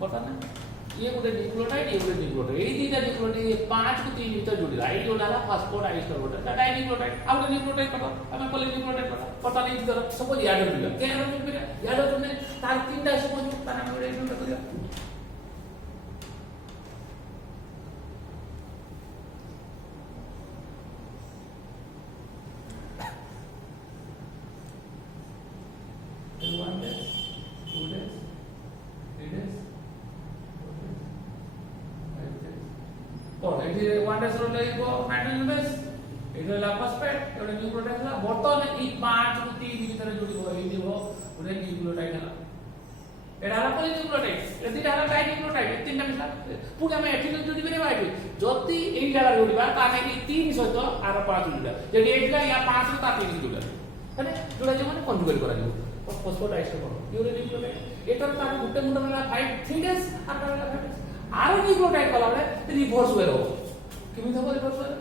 बर्तमान ये गोटे न्यूक्लियोटाइड ये गोटे न्यूक्लियोटाइड एई दीटा न्यूक्लियोटाइड 5 को 3 भीतर जोड़िला एई जोड़ा हला फॉस्फोर आइसोटर गोटे डाइन्यूक्लियोटाइड आ गोटे न्यूक्लियोटाइड कतो हमें पॉलीन्यूक्लियोटाइड कतो बर्तमान एई तरह सपोज याडो मिला के याडो मिला याडो में तार तीनटा सपोज तार हम गोटे नोट करिया one days, 2 days, 3 days, 4 days, 5 days. और ये 1 days रो ले को नाइट्रोजन बेस इधर ला फॉस्फेट एवढे न्यूक्लियोटाइड ला बर्तमान ई 5 को 3 भीतर जोड़ी हो एई दिबो गोटे न्यूक्लियोटाइड हला एडा हला पॉलीन्यूक्लियोटाइड एदी हला डाइन्यूक्लियोटाइड तीनटा मिला पुणी हम एठी जोड़ी बेरे बाइट जति एई जागा जोड़ीबा ताने की 3 सहित आर 5 जोड़ीला जदि एठला या 5 रो ता 3 जोड़ीला माने जोड़ा जे माने कन्जुगेट करा जिवो फॉस्फोर आइसोटर यूरिक न्यूक्लियोटाइड एटर तार गुटे मुंड में 3 days आफ्टर 5 days आरो न्यूक्लियोटाइड कला बेले रिवर्स वे रो किमि थबो रिवर्स वे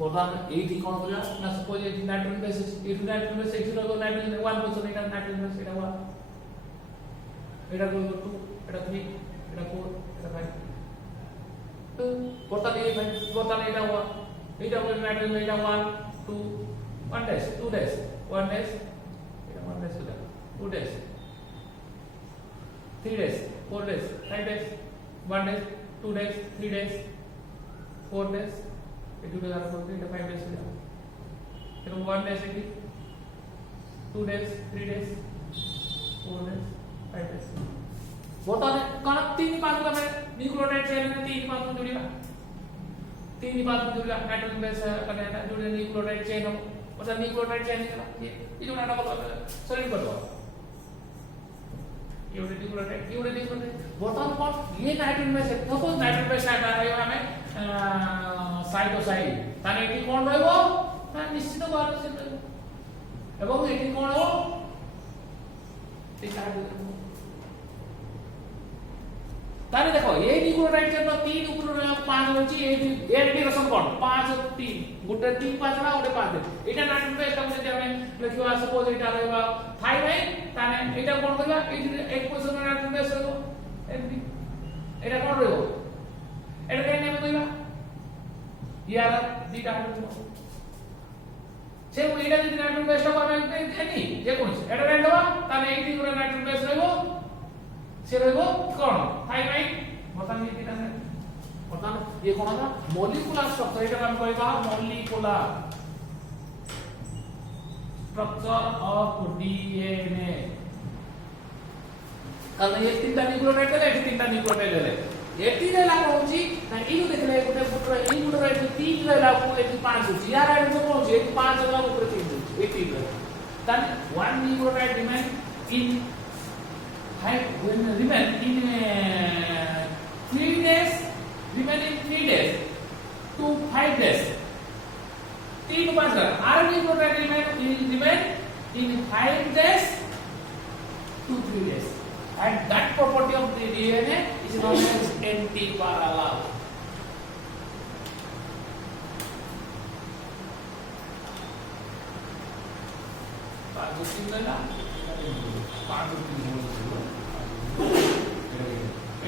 बर्तमान एठी कोन होला ना सपोज एठी नाइट्रोजन बेस एठी नाइट्रोजन बेस एठी रो नाइट्रोजन 1% एटा नाइट्रोजन बेस एटा 1 एटा 2 एटा 3 एटा 4 एटा 5 तो बर्तमान ए बर्तमान एटा 1 एटा nitrogen Etah 1 2 1 days 2 days 1 days Etah 1 days Etah 2 days 3 days 4 days 5 days 1 days 2 days 3 days 4 days it will have for 5 days then 1 days 2 days 3 days 4 days 5 days बर्तमान कण 3 पास में nucleotide chain में 3 पास में जोड़िला 3 पास में जोड़िला nitrogen base कने जोड़े nucleotide chain हो मतलब न्यूक्लियोटाइड चेन ये जो नाटा बोल सॉरी कर दो ये न्यूक्लियोटाइड बर्तमान कौन ये nitrogen base suppose nitrogen base आता है हमें साइटोसाइड ताने एटी कोन रहबो ना निश्चित भाव से एवं एटी कोन हो ठीक है ताने देखो ये न्यूक्लियोटाइड चेन 3 ऊपर 5 होची एटी इंडिकेशन कोन 5 3 गुटे 3 5 ना ओटे 5 एटा नाइट्रोजन बेस हम से हमें लिखिवा सपोज एटा रहबा थाइराइड ताने एटा कोन करबा एटी 1% नाइट्रोजन बेस रहबो एटा कोन रहबो एटा केने में कइबा यार दीटा से एटा जदि नाइट्रोजन बेस को हमें एनी जे कोन एटा रहबा ताने एटी गुटे नाइट्रोजन बेस रहबो से रहबो कोन थाइराइड बर्तमान ये दीटा बर्तमान ये कोन है मॉलिक्यूलर स्ट्रक्चर एटा हम कहबा मॉलिक्यूलर स्ट्रक्चर ऑफ डीएनए कारण ये तीनटा न्यूक्लियोटाइड देले एटी तीनटा न्यूक्लियोटाइड देले एटी रे लागो होची ना इनु देखले गुटे पुत्र इ गुटे राइट 3 रे लागो एटी 5 होची या राइट तो कोन होची एटी 5 रे लागो ऊपर 3 होची एटी रे then one nucleotide remain in when remain in 3 days remain in 3 days to 5 days 3 to 5 are nucleotide remain in 5 days to 3 days and that property of the DNA is known as antiparallel.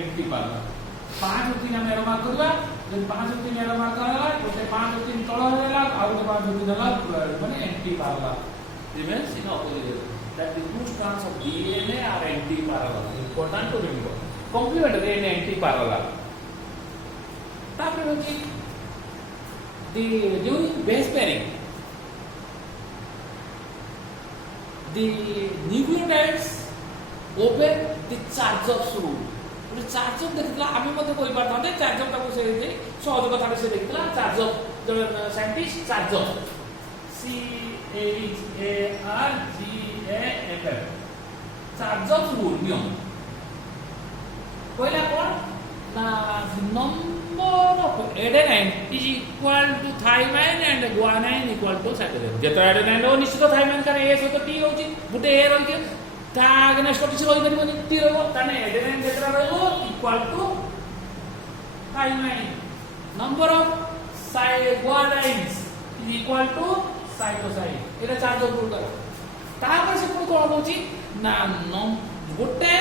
antiparallel 5 और 3 हम arrow mark करबा जब 5 और 3 arrow mark करला तो 5 और 3 तळ रहला आ 5 और 3 रहला माने antiparallel remains in opposite that the two strands of DNA are antiparallel. Important to remember. Complementary and antiparallel. तापर होची the during base pairing the nucleotides open the charge of rule. म्हणजे चार्ज ऑफ देखला आम्ही मध्ये कोई बात नाही charge of ताको से दे सहज कथा से देखला चार्ज ऑफ जो scientist charge of C H A R G CAFF Chargaff's rule नियम पहला कौन ना number of adenine is equal to thymine and guanine equal to cytosine जेतो एडेनाइन हो निश्चित थाइमाइन कारण ए सहित टी होची गुटे ए रही ता अगेंस्ट किसी रही परिबनी टी रहबो ताने एडेनाइन जेतरा रहबो equal to thymine number of guanines is equal to cytosine एटा चार्ज रूल करा तापर से कोन कोन होची ना गुटे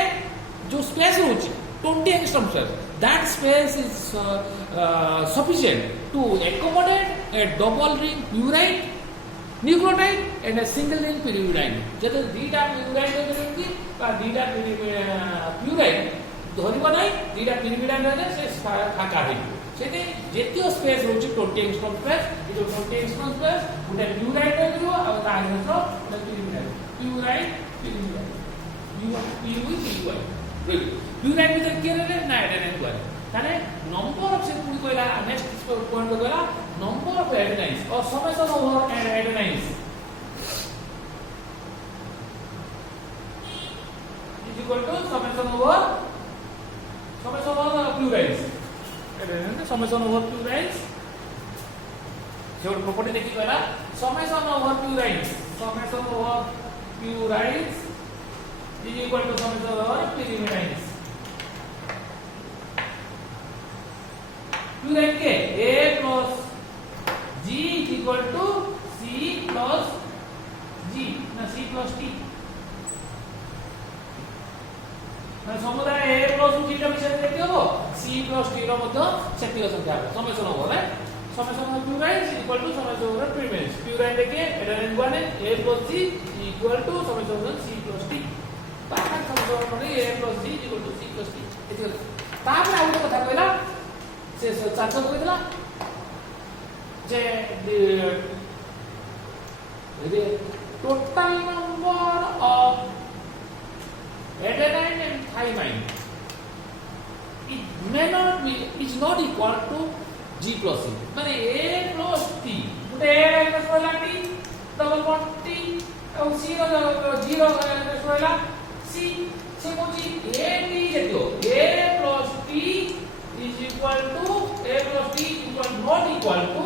जो स्पेस होची 20 angstrom space. That space is sufficient to accommodate a double ring purine nucleotide and a single ring pyrimidine. जैसे दीटा pyrimidine रहती का दीटा purine धरिबा नहीं दीटा pyrimidine रहने से फाका है सेते जेतियो स्पेस होची 20 angstrom space ये जो 20 angstrom space उटे purine रहथियो आ ता आगे तो pyrimidine प्यूराइन भीतर के रे ना एडेनाइन को ताने नंबर ऑफ से पूरी कोइला नेक्स्ट पॉइंट को गला नंबर ऑफ एडेनाइन्स और summation over adenines is equal to summation over purines adenine summation over purines जो प्रॉपर्टी देखि गला summation over purines is equal to summation over pyrimidines. Purine के A plus G is equal to C plus G ना C plus T. ना समुदाय A plus G का विषय देखते हो C plus T रो मतलब शक्ति संख्या है summation over है summation over purine is equal to summation over pyrimidines. Purine देखिए adenine guanine A plus G equal to summation over C plus T. तापर समीकरण पड़े A plus G equal to C plus T एतिक तापर out कथा कहला से charge कहला जे the total number of adenine and thymine it may not be is not equal to G plus C माने A plus T Gute A plus वाला T double bond T और C रो zero plus वाला C से मुझे A T जेतो A plus T is equal to A plus T equal not equal to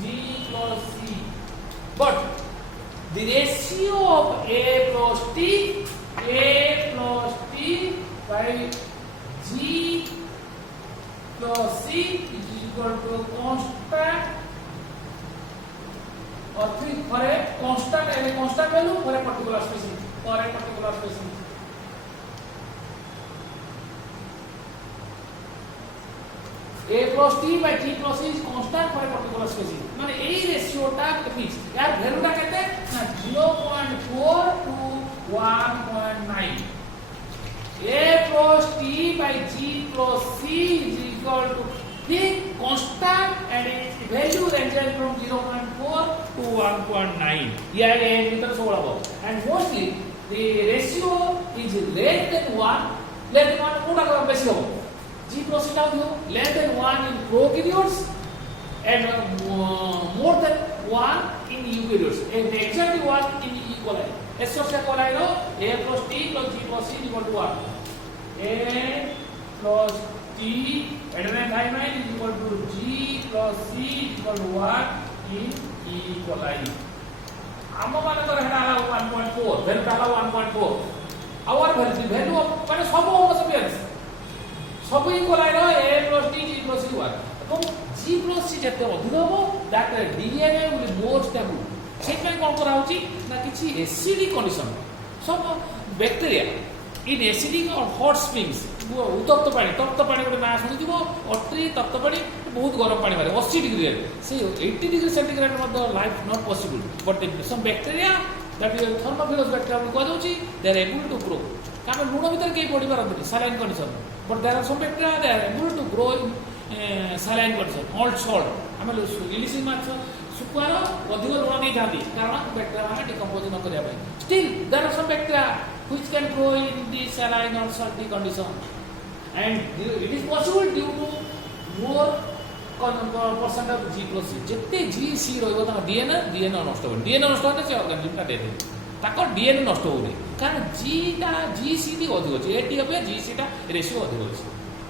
G plus C but the ratio of A plus T by G plus C is equal to constant or 3 for a constant value for a particular species for a particular species. A plus T by T plus C is constant for a particular species. माने यही ratio टा fix यार value टा कहते हैं ना 0.4 to 1.9. A plus T by G plus C is equal to fixed constant and its value ranges from 0.4 to 1.9. Yeah, भीतर 16 and mostly the ratio is less than 1 Kota का बेसी हो G plus C डाउ दियो less than 1 in prokaryotes and more than 1 in eukaryotes and exactly 1 in E. coli. S of coli ro A plus T plus G plus C equal to 1. A plus T adenine thymine is equal to G plus C equal to 1 in E. coli. आम मानकर हेडा 1.4 value डाला 1.4 our value माने सब homo sapiens सब equal रो A plus T G plus C 1 तो G plus C जते अधिक हो that DNA will more stable set में कोन करा होची ना किछि एसिडिक कंडीशन सब बैक्टीरिया इन एसिडिक और हॉट स्प्रिंग्स उत्तप्त पानी गोटे ना शुणुथिबो अट्री तप्त पानी बहुत गरम पानी मारे 80 डिग्री से 80 डिग्री सेंटीग्रेड मध्ये life not possible but some bacteria that is thermophilus bacteria को दोची they are able to grow कामे लूण भीतर के पड़ी पारंती saline condition but there are some bacteria they are able to grow in saline condition all salt आमे इलिसी माछ सुकुआर अधिक लूण नहीं थाती कारण बैक्टीरिया माने डिकम्पोज न करिया भाई still there are some bacteria which can grow in the saline or salty condition and it is possible due to more percent of G plus C jette G C roibo ta DNA नष्ट हो DNA नष्ट होते से organism का death ତାଙ୍କର DNA ନଷ୍ଟ ହେଉନି କାରଣ ଜିଟା ଜିସିଟି ଅଧିକ ଅଛି ଏଟି ଅପେକ୍ଷା ଜିସିଟା ରେସିଓ ଅଧିକ ଅଛି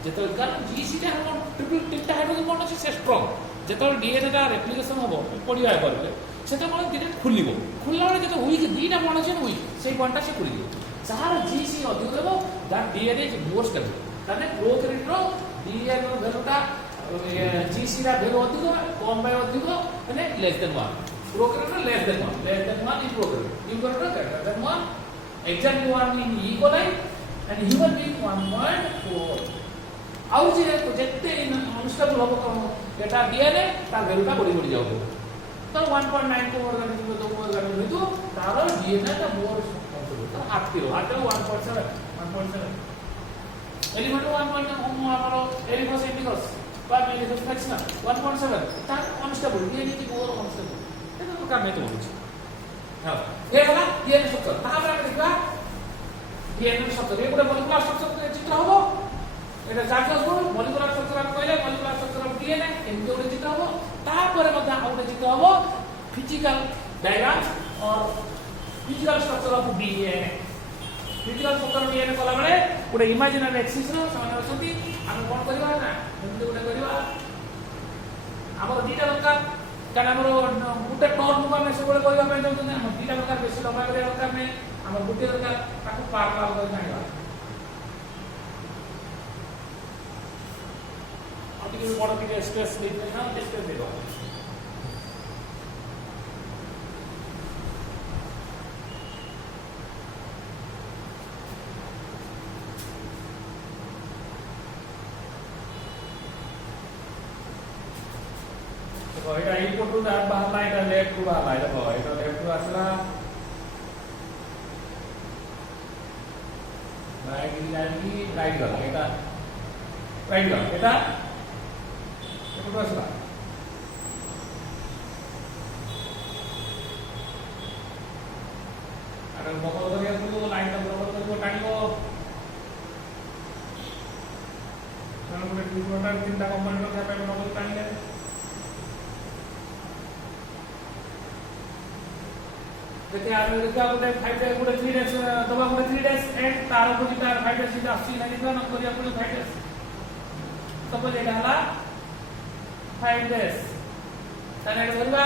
ଯେତେବେଳେ କାରଣ ଜିସିଟା ତିନିଟା ହାଇଡ୍ରୋଜେନ୍ ବଣ୍ଡ ଅଛି ସେ ଷ୍ଟ୍ରଙ୍ଗ ଯେତେବେଳେ ଡିଏନଏଟା ରେପ୍ଲିକେସନ୍ ହେବ ପଡ଼ିବା କରିବେ ସେତେବେଳେ ଦୁଇଟା ଖୋଲିବ ଖୋଲିଲା ବେଳେ ଯେତେ ୱିକ୍ ଦୁଇଟା ବଣ୍ଡ ଅଛି ୱିକ୍ ସେଇ ବଣ୍ଡଟା ସେ ଖୋଲିଯିବ ଯାହାର ଜିସି ଅଧିକ ଦେବ ତା ଡିଏନଏ ମୋର୍ ଷ୍ଟେବଲ୍ ତାହେଲେ ପ୍ରୋକାରିଓଟ୍ର ଡିଏନଏର ଭ୍ୟାଲୁଟା ଜିସିର ଭ୍ୟାଲୁ ଅଧିକ କମ୍ ବାଇ ଅଧିକ ମାନେ less than 1 prokaryote less than 1 in prokaryote eukaryote greater than 1 exactly 1 in E. coli and human being 1.4 आउ जे तो जत्ते अनस्टेबल हो एटा डीएनए ता वैल्यूटा बढ़ी जाऊ तो 1.9 को ऑर्गेनिज्म तो ऑर्गेनिज्म तो तार डीएनए ता मोर तो 8 किलो 1.7 एलिमेंट 1.9 हमरो एलिफोस इंडिकस बा मेलिफोस फ्लेक्सिना 1.7 ता अनस्टेबल डीएनए की मोर अनस्टेबल करने तो होची हां ये वाला डीएनए स्ट्रक्चर तापर हम देखबा डीएनए स्ट्रक्चर ये पूरा मॉलिक्यूलर स्ट्रक्चर चित्र होबो एटा चार्जेस हो मॉलिक्यूलर स्ट्रक्चर हम कहले मॉलिक्यूलर स्ट्रक्चर ऑफ डीएनए एमती ओरे चित्र होबो तापर मध्य आउटे चित्र होबो फिजिकल डायग्राम और physical structure of DNA physical structure of DNA कला बेले गोटे इमेजिनरी एक्सिस रो समान असंती हम कोन करबा ना एमती गोटे करबा हमर दीटा दरकार कारण हमरो गुटे टर्म को हम सब कहबा पे जाउछन हम दीटा प्रकार बेसी लंबा करे दरकार नै हम गुटे दरकार ताको पार्लाल कर जानिबा अति के बड़ के स्ट्रेस देते ना स्ट्रेस देबा तो एटा इनपुट टू दैट बाहर एटा लेफ्ट टू बाहर देखो एटा लेफ्ट टू आसला राइट की राइट गला एटा राइट गला एटा इनपुट आसला अगर बकल करिया तो लाइन का बराबर करको टाणिबो माने गोटे ट्यूबरटा तीनटा कंपोनेंट रखा पे बराबर टाणिले देखिए आपने देखा गोटे 5 डे गोटे 3 डेज दबा गोटे 3 डेज एंड तार को जिता 5 डेज सीधा आसी नहीं तो न करिया को 5 डेज सपोज एटा हला 5 डेज ताने करबा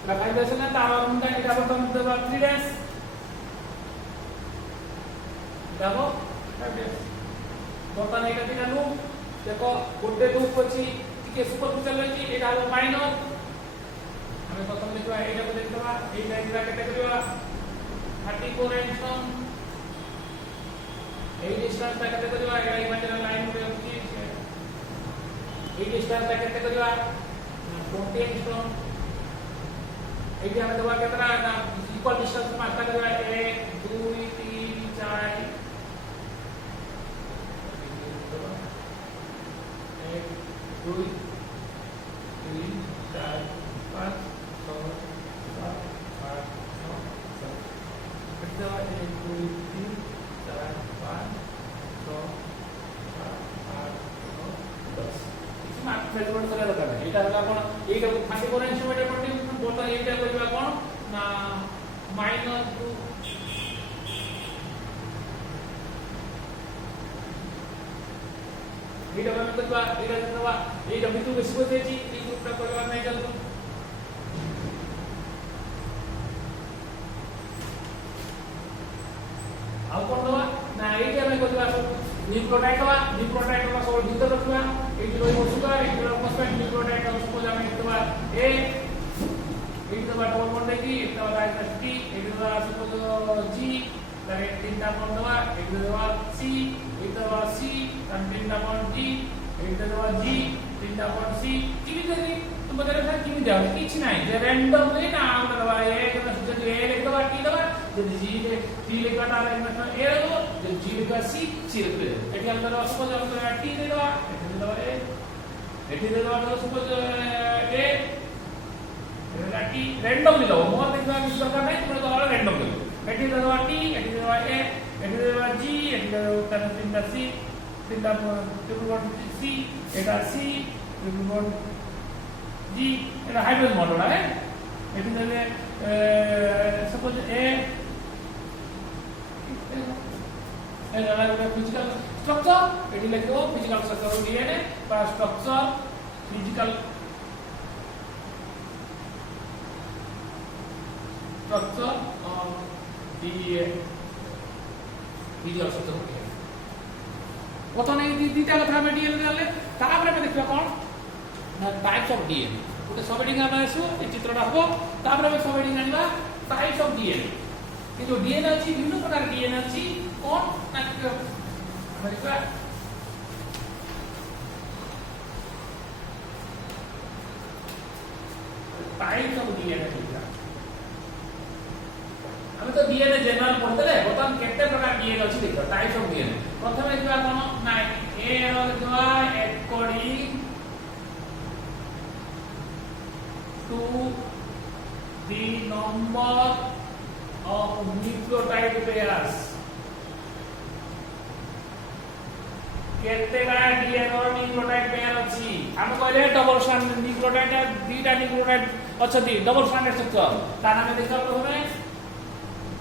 Nah, biasanya taruh mudah kita potong berapa 3 days. Damo, 5 days. Potong ini ketika lu, देखो गुड्डे तो ऊपरची टिके सुपर पिक्चर लगी एटा हलो माइनर हमें प्रथम देखवा एटा को देखवा ए डायग्राम केते करवा 34 एंगस्ट्रॉम ए डिस्टेंस ता केते करवा एटा इमेजिनरी लाइन रे अछि ए डिस्टेंस ता केते करवा 20 एंगस्ट्रॉम एटी हम दवा केतना ना इक्वल डिस्टेंस में आता करवा 1 2 3 4 1 2 3 4 5 6 7 8 9 10 कितना 1 2 3 4 5 6 7 8 9 10 इसमें आप मेजरमेंट करा दरकार है एटा हला कोन एटा 34 इंस्ट्रूमेंट पट्टी बोलता एटा करबा कोन ना -2 एटा में करबा एटा करबा एटा बितु बेसी को देची ई ग्रुपटा करबा नै जल्दी आउ कोन दवा ना एटा में करबा न्यूक्लियोटाइड दवा सब भीतर रखबा एटी रोइबो सुगर एटी रो फॉस्फेट न्यूक्लियोटाइड का सपोज हम दवा ए एटी दवा डबल बॉन्ड की एटी दवा टी एटी दवा सपोज जी तारे तीनटा बॉन्ड दवा एटी दवा सी एटी दवा सी तारे तीनटा बॉन्ड जी एटी दवा जी तीनटा बॉन्ड सी किमी देनी तुम बता रहे किमी देवा किछ नाही जे रैंडम नहीं ना हम दवा ए के जब ए लिख दवा टी दवा जब जी ले टी लिखा तारे में ए लो जब जी लिखा सी लिख दे एटी हम दवा सपोज हम टी दे दवा एटी दवा ए एठी दे दवा सपोज ए एटा टी रैंडम लो मोर देखबा किछ दरकार नै तुम दवा रैंडम लो एठी दे दवा टी एठी दे दवा ए एठी दे दवा जी एठी दे दवा तीनटा सी तीनटा ट्रिपल सी एटा सी ट्रिपल जी एटा हाइड्रोजन बॉन्ड है एठी they suppose a physical structure एटी लिखो फिजिकल स्ट्रक्चर डीएनए बा structure physical structure DNA physical structure DNA प्रथम ए दीटा कथा हम डीएनए जाले तापर हम देखिबा कोन ना टाइप्स ऑफ डीएनए गोटे सबहेडिंग हम आसु ए चित्रटा हबो तापर हम सबहेडिंग आनिबा टाइप्स ऑफ डीएनए कि जो डीएनए अछि विभिन्न प्रकार डीएनए अछि कौन ना देखिबा टाइप्स ऑफ डीएनए देखिबा हम तो डीएनए जनरल पढ़तले बतन केते प्रकार डीएनए अछि देखिबा टाइप्स ऑफ डीएनए प्रथम देखिबा कोन ना ए रो देखिबा according to the number of nucleotide pairs केते का डीएनए और न्यूक्लियोटाइड पेयर अछि हम कहले डबल स्ट्रैंड न्यूक्लियोटाइड दुईटा न्यूक्लियोटाइड अछथि डबल स्ट्रैंडेड स्ट्रक्चर ता नाम देखा प्रथमे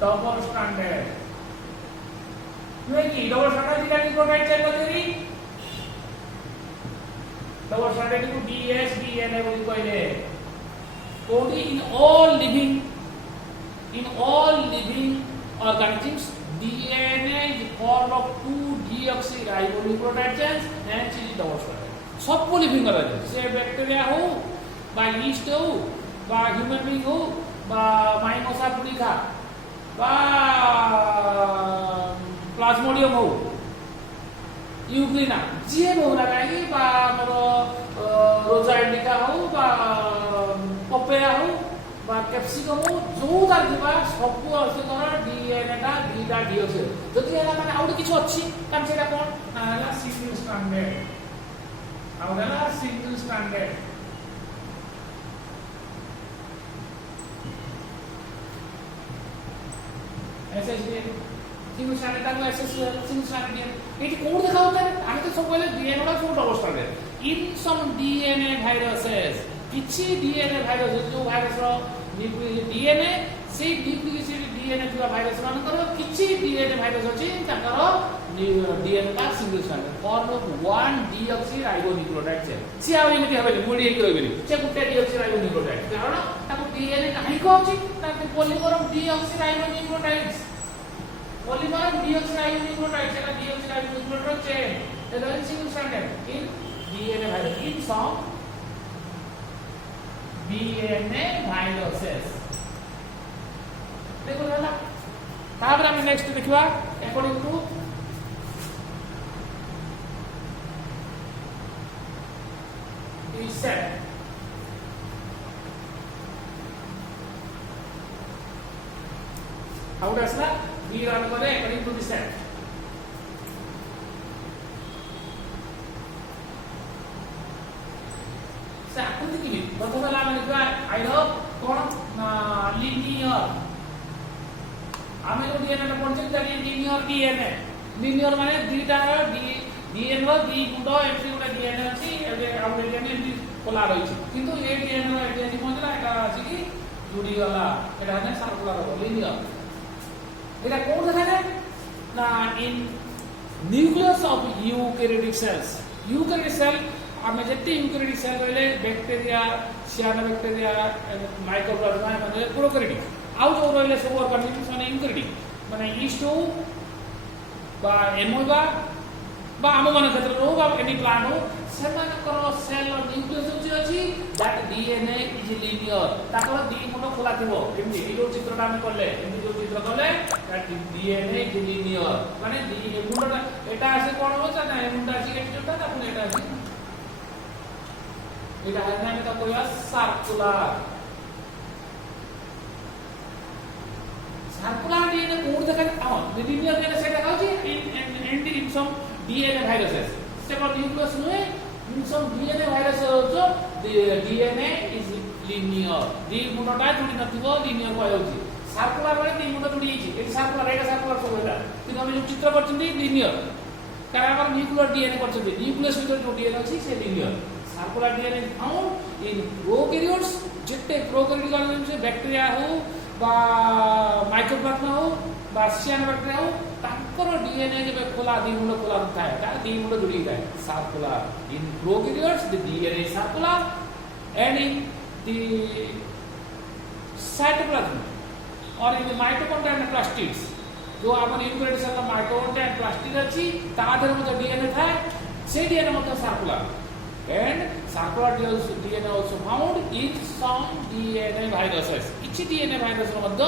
डबल स्ट्रैंडेड कि डबल स्ट्रैंडेड दुईटा न्यूक्लियोटाइड चेन करी डबल स्ट्रैंडेड को डीएस डीएनए बोली कहले only in all living organisms DNA is formed of two deoxyribonucleotide chains and is double stranded सब लिविंग organism से बैक्टीरिया हो बा यीस्ट हो बा ह्यूमन बीइंग हो बा माइकोसा पुलिका बा प्लाज्मोडियम हो यूग्लिना जे हो लगाई बा हमरो रोजा इंडिका हो बा पपेया हो बा कैप्सिकम हो जो तार दिबा सब असर डीएनए टा बीटा डीओसी जदि एला माने आउड किछ अछि काम सेटा कोन नाला सिंगल स्ट्रैंडेड आउडला single stranded SSD single stranded ता एसएस सिंगल स्ट्रैंडेड एटी कोड देखा होता है आमे तो सब कहले डीएनए टा सब डबल स्ट्रैंडेड इन सम डीएनए वायरसेस किछि डीएनए वायरस जो वायरस रो डीएनए से डुप्लीकेटेड डीएनए जो वायरस मान करो किछि डीएनए वायरस अछि ताकर डीएनए का single stranded form of one deoxyribonucleotide chain से आ एमिति हेबेली मुडी एक रहबेली से गुटे डीऑक्सीराइबोन्यूक्लियोटाइड कारण ताको डीएनए काहे कहछि ताके polymer of deoxyribonucleotides polymer of deoxyribonucleotide सेटा deoxyribonucleotide chain that is single stranded in DNA virus in some DNA viruses देखो ना तापर हम नेक्स्ट देखिबा according to this set how does that we run करे according to this set आकृति की प्रथम ला माने का आइरो कोन लिनियर आमे जो डीएनए रे पढछन तरी लिनियर माने दुईटा डीएनए रो दी गुडो एमसी गुडा डीएनए अछि एबे आउ डीएनए एमसी कोला रहिछि किंतु ए डीएनए रो डीएनए पहुंचला एटा अछि कि जुडी वाला एटा है सर्कुलर हो लिनियर एटा कोन देखा जाय ना in nucleus of eukaryotic cells eukaryotic cell आमे जति यूकैरियोटिक सेल रहले बैक्टीरिया सियानोबैक्टीरिया माइक्रोप्लाज्मा माने प्रोकैरियोटिक आउ जो रहले सब ऑर्गेनिज्म माने यूकैरियोटिक माने यीस्ट हो बा एमोबा बा आम माने क्षेत्र रो बा एनी प्लांट हो सेमानकर सेल न्यूक्लियस जे अछि दैट डीएनए इज लिनियर ताकर दी मुंड खोला थिबो एमि ई जो चित्रटा हम करले एमि जो चित्र करले दैट डीएनए इज लिनियर माने दी मुंडटा एटा आसे कोन हो ना मुंडा अछि एटा जोटा ता पुने एटा अछि एटा है ना तो कोई सर्कुलर डीएनए कोड देखा हां लिनियर डीएनए से देखा होची इन सम डीएनए वायरसेस से को न्यूक्लियस नुए in some DNA virus also the DNA is linear. The मुंडा जोड़ी नथिबो linear को आउची सर्कुलर वाले दी मुंडा जोड़ी छी एटी सर्कुलर एटा सर्कुलर सब एटा किंतु हम जो चित्र करछन linear कारण हमर न्यूक्लियर DNA करछन न्यूक्लियस भीतर जो DNA अछि से linear circular DNA found in prokaryotes जेते प्रोकैरियोटिक ऑर्गेनिज्म बैक्टीरिया हो बा माइक्रोप्लाज्मा हो बा सियानोबैक्टीरिया हो तांकर DNA जे खोला दी मुंड खोला थाए ता दी मुंड जोड़ी थाए circular in prokaryotes the DNA is circular and in the cytoplasm or in the mitochondria and plastids जो अपन यूकेरियोट सेल का माइटोकॉन्ड्रिया एंड प्लास्टिड अछि ता देर में DNA थाए से DNA मतलब circular and circular DNA also found in some DNA viruses किछि DNA virus रो मध्य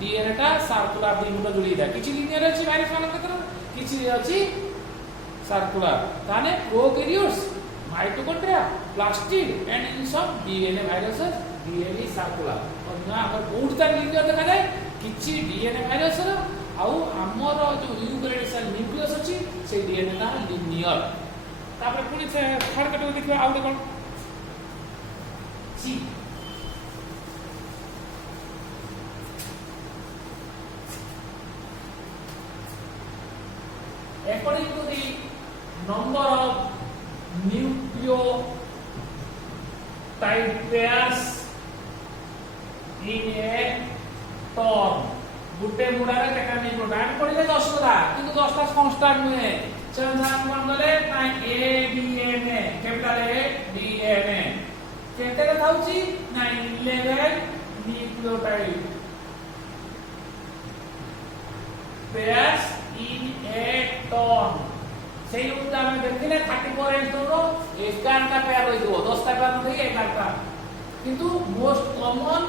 DNA टा सर्कुलर दी मुंड जोड़ी दा किछि लिनियर अछि भाइरस मान क्षेत्र किछि अछि सर्कुलर ताने prokaryotes mitochondria plastid and in some DNA viruses DNA is circular और ना हमर बहुत ता लिनियर देखा जाय किछि DNA virus रो आउ हमर जो यूकेरियोट सेल न्यूक्लियस अछि से DNA ता लिनियर तापर पुनी से थर्ड कैटेगरी देखिबा आउ कोन सी according to the number of nucleotide pairs in a ton गुटे मुडारे केटा न्यूक्लियोटाइड पड़िले 10 टा किंतु 10 टा कांस्टेंट नुहे चंदान कोन गले ना ADNA कैपिटल A DNA केते थाउची ना 11 nucleotide pairs in a ton সেই উত্তর আমি দেখিলে 34 এর জন্য 11 টা পেয়ার হইতো 10 টা পেয়ার থেকে 11 টা কিন্তু মোস্ট কমন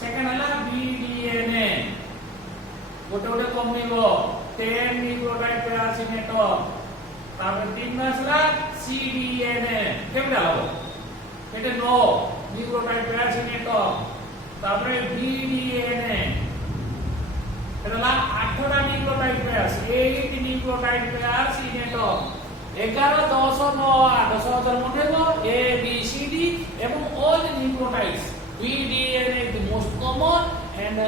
সেকেন্ড হলা BDNA গোটে গোটে কমিবো 10 nucleotide pair in a turn তারপর 3 মাসরা cDNA কেমনে হবে এটা 9 nucleotide pair in a turn তারপরে BDNA এটা হলো 8টা nucleotide pair 8 nucleotide pair in a turn 11 10 9 10000 মনেবো A B C D এবং all the nucleotides BDNA is the most common and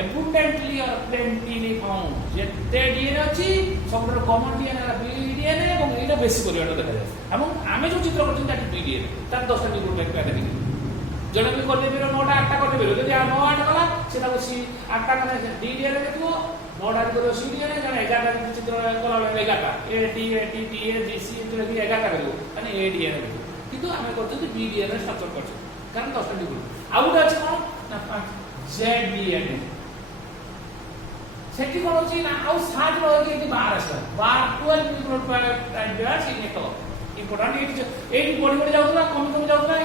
abundantly or plentifully found যেতে DNA আছে সবগুলো common DNA আর BDNA এবং এটা বেশি পরিমাণে দেখা যায় এবং আমি যে চিত্র করছি তার BDNA তার 10টা নিউক্লিওটাইড পেয়ার দেখি জনে বি করতে বেরো 9টা 8টা করতে বেরো যদি 9 8 কলা সেটা বসি 8টা মানে DNA দেখবো 9টা করে cDNA জানা 11টা চিত্র কলা 11টা A T A T T A G C এগুলো দিয়ে 11টা দেখবো মানে ADNA দেখবো কিন্তু আমি করতে BDNA স্ট্রাকচার করছি কারণ 10টা নিউক্লিওটাইড আউট আছে কোন না ZDNA সেটি কোন হচ্ছে না আউ 7 রয়ে গিয়ে 12 আসলে 12 nucleotide pair in a turn important এই বডি বডি যাউতলা কমি যাউতলা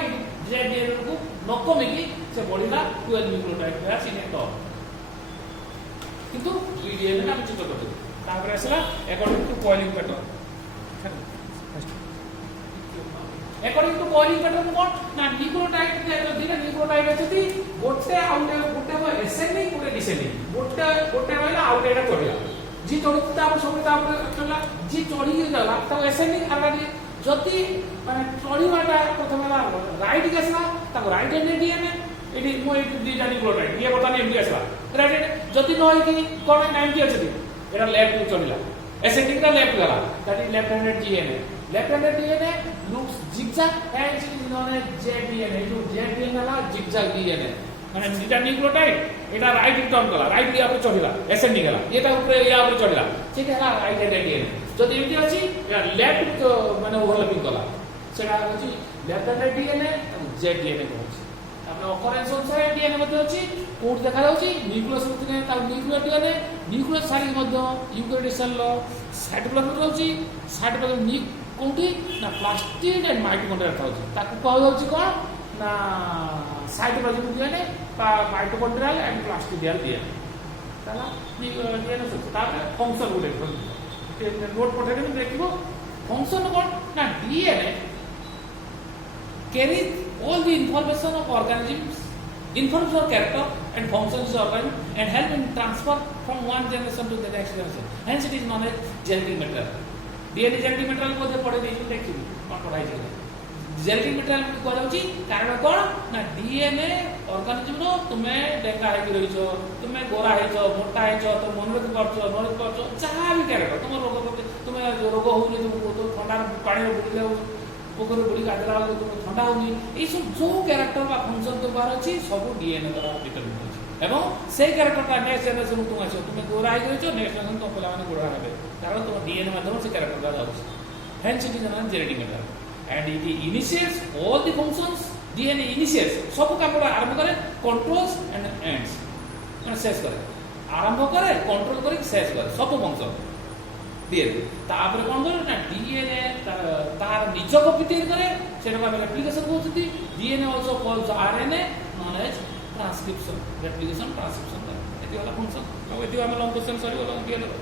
ZDNA को नक्को में की से बॉडीला 12 nucleotide pairs in a turn किंतु BDNA ना चित्र करते तापर आसला according to coiling pattern according to coiling pattern कोन ना न्यूक्लियोटाइड दिना न्यूक्लियोटाइड अछि गोटे आउटे गोटे हो एसेंडिंग गोटे डिसेंडिंग गोटे होइला आउटे एटा चढ़िला जी चढ़ुता आप सब तापर चला जी चढ़ी गला त एसेंडिंग आला যদি মানে ট্রলিমাটা প্রথমে রাইট গেছলা তাকো রাইট হ্যান্ড DNA এটি মই দুইটা নিউক্লিওটাইড ইয়ে বর্তমানে এমডি আসলা রাইট যদি নয় কি কোন নাইনটি আছে এটা লেফট চলিলা অ্যাসেন্ডিং টা লেফট গলা that is left handed DNA left handed DNA looks zigzag and it is known as ZDNA এই ZDNA হলো জিগজ্যাগ DNA মানে দুইটা নিউক্লিওটাইড এটা রাইট টার্ন গলা রাইট দিয়া উপরে চলিলা অ্যাসেন্ডিং গলা এটা উপরে ইয়া উপরে চলিলা ঠিক আছে রাইট হ্যান্ডেড DNA যদি এমডি আছে লেফট মানে ওভারল্যাপিং গলা সেটা হচ্ছে লেফট হ্যান্ডেড DNA এবং ZDNA কোছে তারপরে অকারেন্স অনুসারে DNA মধ্যে আছে কোড দেখা যাচ্ছে নিউক্লিয়াস মধ্যে তার নিউক্লিয়ার DNA নিউক্লিয়াস সাইড মধ্যে ইউক্যারিওটিক সেল সাইটোপ্লাজম রয়েছে সাইটোপ্লাজম নিক কোটি না প্লাস্টিড এন্ড মাইটোকন্ড্রিয়া থাকছে তাকে কোয়া যাচ্ছে কোন না সাইটোপ্লাজম DNA বা মাইটোকন্ড্রিয়াল এন্ড প্লাস্টিডিয়াল DNA তাহলে DNA তারপরে ফাংশন গুলো নোট পড়ে দেবেন দেখবো ফাংশন কোন না DNA carries all the information of organisms, information of character and functions of organism and help in transfer from one generation to the next generation. Hence it is known as genetic material. DNA genetic material को पढ़े नहीं देखिए कौन पढ़ाई चले genetic material को जाउची कारण कोन ना डीएनए ऑर्गेनिज्म रो तुमे डेका है रहिछो तुमे गोरा हैछो मोटा हैछो तो मन रखि परछो जहा भी करे तुम रोग प्रति तुमे रोग होउनी तो ठंडा पानी रो बुडी जाउ पोखर बुडी गाधला तुम ठंडा होउनी ए सब जो कैरेक्टर बा फंक्शन तो बार अछि सब डीएनए द्वारा डिटरमाइन होछि एवं से कैरेक्टर का नेक्स्ट जनरेशन तुम आछो तुमे गोरा है रहिछो नेक्स्ट जनरेशन तो पला माने गोरा हेबे कारण तुम डीएनए माध्यम से कैरेक्टर का जाउछि hence it is an genetic material and it initiates all the functions DNA initiates सब काम आरंभ करे controls and ends माने शेष करे आरंभ करे कंट्रोल करे शेष करे सब फंक्शन DNA तापर कोन करे ना DNA तार निज कॉपी तैयार करे सेटा हम replication कहउछथि DNA also calls RNA known as transcription replication transcription एति वाला फंक्शन अब एति हम लॉन्ग क्वेश्चन सॉरी बोलो